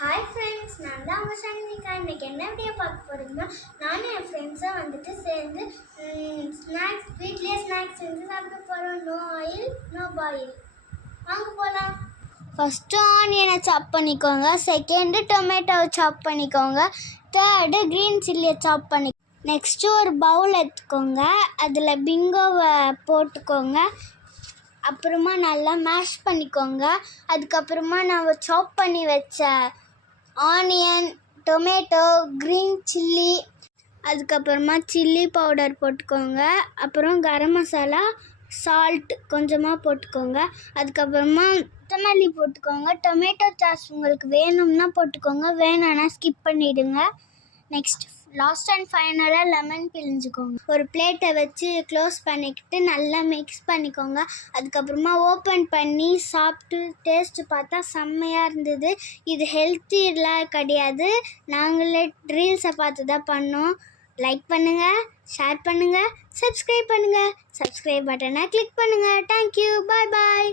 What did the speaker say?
Hi friends, நான் தான் உங்கள் சன்னிகா. இன்றைக்கி என்ன வீடியோ பார்க்க போகிறோம்னா, நானும் என் ஃப்ரெண்ட்ஸாக வந்துட்டு சேர்ந்து வீட்லேயே ஸ்நாக்ஸ் செஞ்சு சாப்பிட போகிறோம். No oil no boil. வாங்க போகலாம். ஃபஸ்ட்டு ஆனியனை சாப் பண்ணிக்கோங்க, செகண்டு டொமேட்டோவை சாப் பண்ணிக்கோங்க, தேர்டு க்ரீன் சில்லியை சாப் பண்ணி நெக்ஸ்ட்டு ஒரு பவுல் எடுத்துக்கோங்க, அதில் பிங்கோவை போட்டுக்கோங்க. அப்புறமா நல்லா மேஷ் பண்ணிக்கோங்க. அதுக்கப்புறமா நம்ம சாப் பண்ணி வச்ச ஆனியன், டொமேட்டோ, க்ரீன் சில்லி, அதுக்கப்புறமா சில்லி பவுடர் போட்டுக்கோங்க. அப்புறம் கரம் மசாலா, சால்ட் கொஞ்சமாக போட்டுக்கோங்க. அதுக்கப்புறமா கொத்தமல்லி போட்டுக்கோங்க. டொமேட்டோ சாஸ் உங்களுக்கு வேணும்னா போட்டுக்கோங்க, வேணான்னா ஸ்கிப் பண்ணிவிடுங்க. நெக்ஸ்ட் லாஸ்ட் அண்ட் ஃபைனலாக லெமன் பிழிஞ்சுக்கோங்க. ஒரு பிளேட்டை வச்சு க்ளோஸ் பண்ணிக்கிட்டு நல்லா மிக்ஸ் பண்ணிக்கோங்க. அதுக்கப்புறமா ஓப்பன் பண்ணி சாப்பிட்டு டேஸ்ட்டு பார்த்தா செம்மையாக இருந்தது. இது ஹெல்த்திலாம் கிடையாது, நாங்களே ரீல்ஸை பார்த்து தான் பண்ணோம். லைக் பண்ணுங்கள், ஷேர் பண்ணுங்கள், சப்ஸ்கிரைப் பண்ணுங்கள். சப்ஸ்கிரைப் பட்டனை கிளிக் பண்ணுங்கள். தேங்க்யூ, பாய் பாய்.